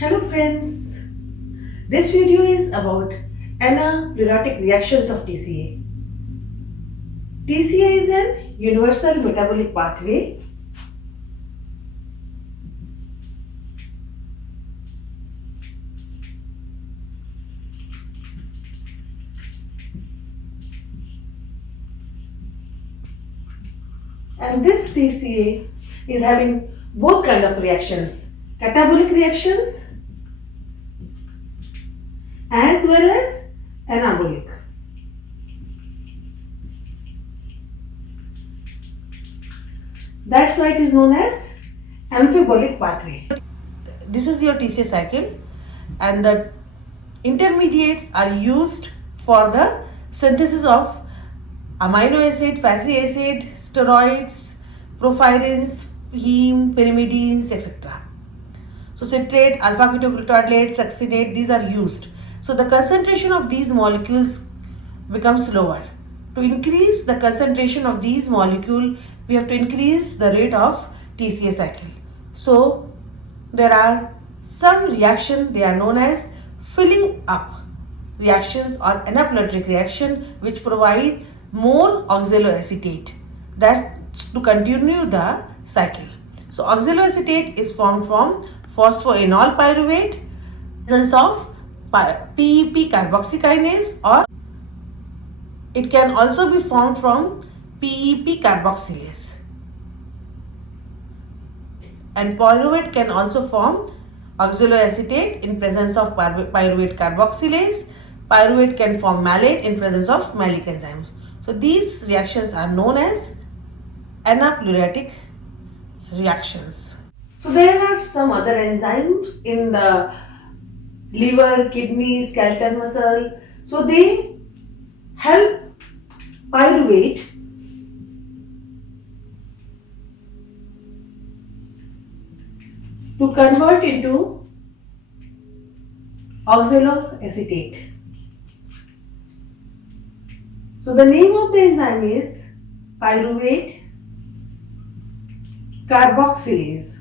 Hello friends, this video is about anaphylactic reactions of TCA. TCA is an universal metabolic pathway and this TCA is having both kind of reactions, catabolic reactions as well as anabolic. That's why it is known as amphibolic pathway. This is your TCA cycle and the intermediates are used for the synthesis of amino acid, fatty acid, steroids, porphyrins, heme, pyrimidines, etc. So citrate, alpha-ketoglutarate, succinate, these are used. So the concentration of these molecules becomes lower. To increase the concentration of these molecules, we have to increase the rate of TCA cycle. So there are some reaction, they are known as filling up reactions or anaphylactic reaction, which provide more oxaloacetate that to continue the cycle. So oxaloacetate is formed from phosphoenol pyruvate, presence of PEP carboxykinase, or it can also be formed from PEP carboxylase. And pyruvate can also form oxaloacetate in presence of pyruvate carboxylase. Pyruvate can form malate in presence of malic enzymes. So these reactions are known as anaphylactic reactions. So there are some other enzymes in the liver, kidney, skeletal muscle. So they help pyruvate to convert into oxaloacetate. So the name of the enzyme is pyruvate carboxylase.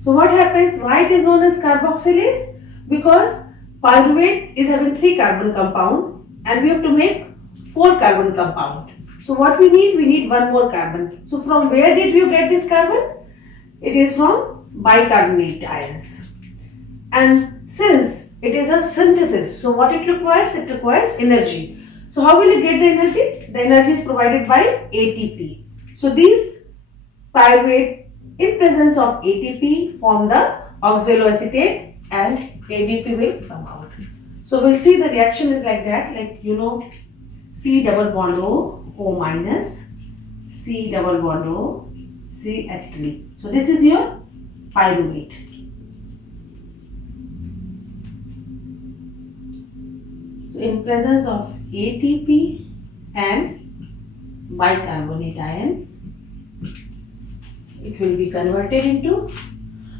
So what happens? Why it is known as carboxylase? Because pyruvate is having 3 carbon compound and we have to make 4 carbon compound. So what we need? We need 1 more carbon. So from where did you get this carbon? It is from bicarbonate ions. And since it is a synthesis, so what it requires? It requires energy. So how will you get the energy? The energy is provided by ATP. So these pyruvate in presence of ATP form the oxaloacetate and ADP will come out. So we'll see the reaction is like that, like C double bond O minus, C double bond O, CH3. So this is your pyruvate. So in presence of ATP and bicarbonate ion, it will be converted into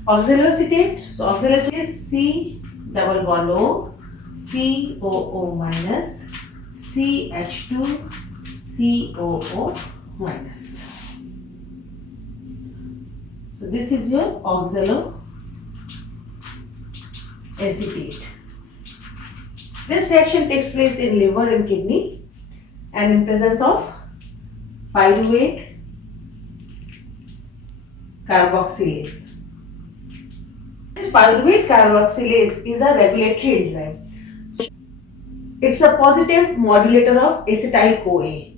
oxaloacetate. So oxaloacetate is C double bond O, COO minus, CH2, COO minus. So this is your oxaloacetate. This reaction takes place in liver and kidney and in presence of pyruvate carboxylase. This pyruvate carboxylase is a regulatory enzyme. So it's a positive modulator of acetyl-CoA.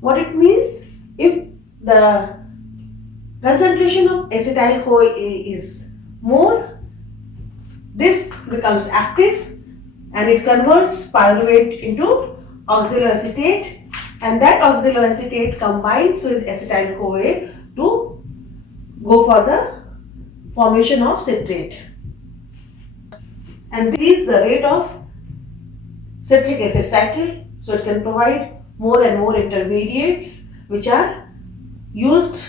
What it means? If the concentration of acetyl-CoA is more, this becomes active and it converts pyruvate into oxaloacetate, and that oxaloacetate combines with acetyl-CoA to go for the formation of citrate. And this is the rate of citric acid cycle, so it can provide more and more intermediates which are used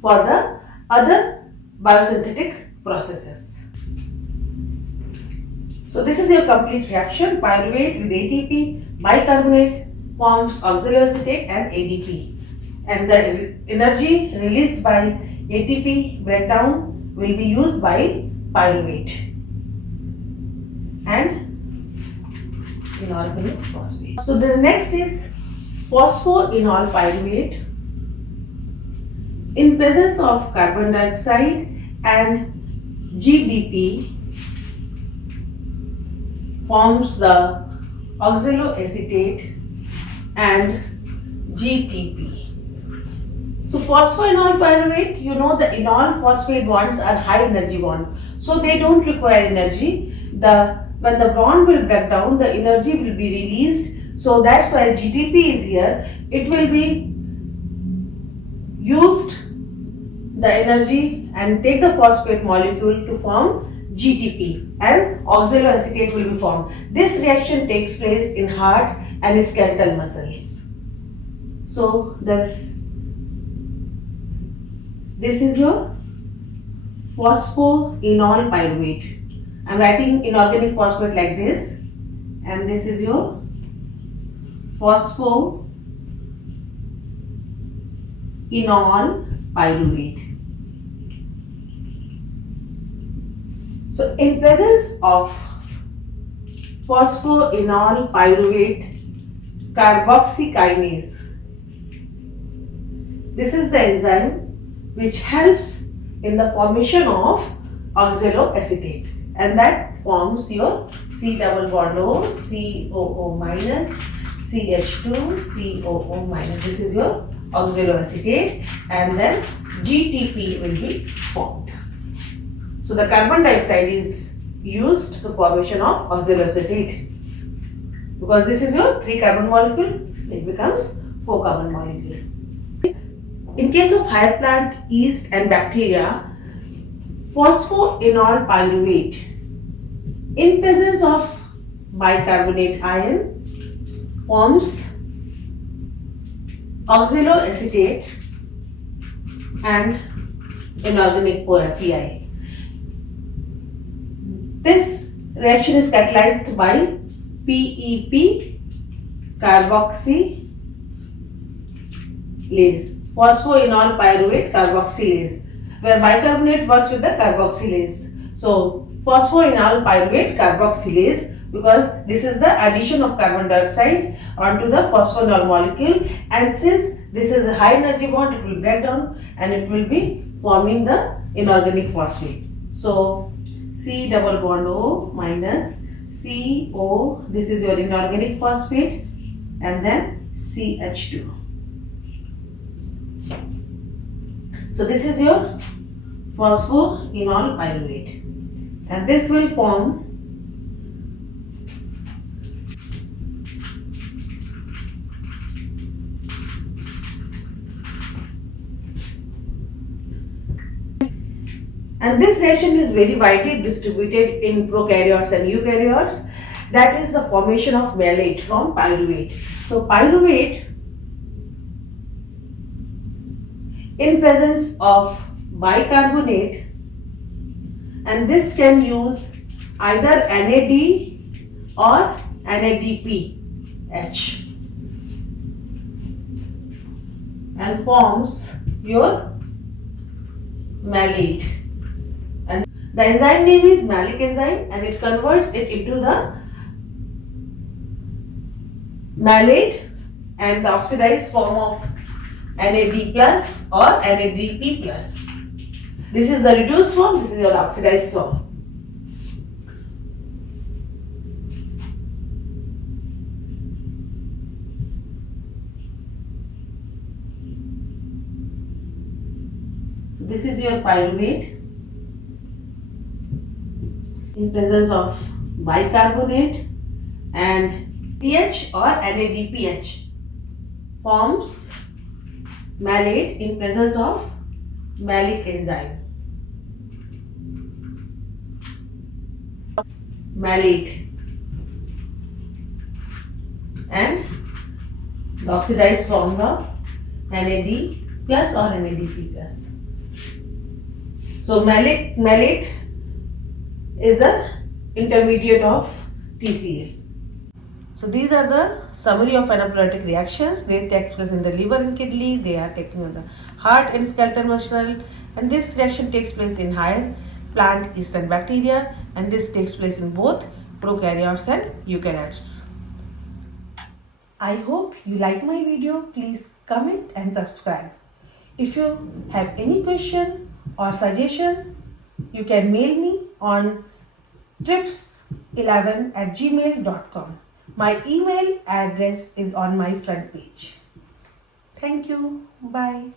for the other biosynthetic processes. So this is your complete reaction. Pyruvate with ATP, bicarbonate forms oxaloacetate and ADP. And the energy released by ATP breakdown will be used by pyruvate and inorganic phosphate. So the next is phosphoenol pyruvate. In presence of carbon dioxide and GDP forms the oxaloacetate and GTP. So phosphoenol pyruvate, you know the enol phosphate bonds are high energy bond. So they don't require energy. When the bond will break down, the energy will be released. So that's why GTP is here. It will be used the energy and take the phosphate molecule to form GTP and oxaloacetate will be formed. This reaction takes place in heart and skeletal muscles. So this is your phosphoenol pyruvate. I am writing inorganic phosphate like this, and this is your phosphoenol pyruvate. So in presence of phosphoenol pyruvate carboxykinase, this is the enzyme which helps in the formation of oxaloacetate, and that forms your C double bond O, COO minus, CH2, COO minus. This is your oxaloacetate, and then GTP will be formed. So the carbon dioxide is used to formation of oxaloacetate. Because this is your 3 carbon molecule, it becomes 4 carbon molecule. In case of higher plant, yeast and bacteria, phosphoenol pyruvate in presence of bicarbonate ion forms oxaloacetate and inorganic PI. This reaction is catalyzed by PEP carboxylase, phosphoenol pyruvate carboxylase, where bicarbonate works with the carboxylase. So phosphoenol pyruvate carboxylase, because this is the addition of carbon dioxide onto the phosphoenol molecule, and since this is a high energy bond, it will break down and it will be forming the inorganic phosphate. So C double bond O minus CO, this is your inorganic phosphate, and then CH2. So this is your phosphoenol pyruvate, and this will form and this reaction is very widely distributed in prokaryotes and eukaryotes. That is the formation of malate from pyruvate. So pyruvate in presence of bicarbonate, and this can use either NAD or NADPH and forms your malate. And the enzyme name is malic enzyme, and it converts it into the malate and the oxidized form of NAD plus or NADP plus. This is the reduced form, this is your oxidized form. This is your pyruvate in presence of bicarbonate and pH or NADPH forms malate in presence of malic enzyme. Malate and the oxidized form of NAD plus or NADP plus. So malate is a intermediate of TCA. So these are the summary of anaphylactic reactions. They take place in the liver and kidney. They are taking on the heart and skeletal muscle. And this reaction takes place in higher plant yeast and bacteria. And this takes place in both prokaryotes and eukaryotes. I hope you like my video. Please comment and subscribe. If you have any question or suggestions, you can mail me on trips11@gmail.com. My email address is on my front page. Thank you. Bye.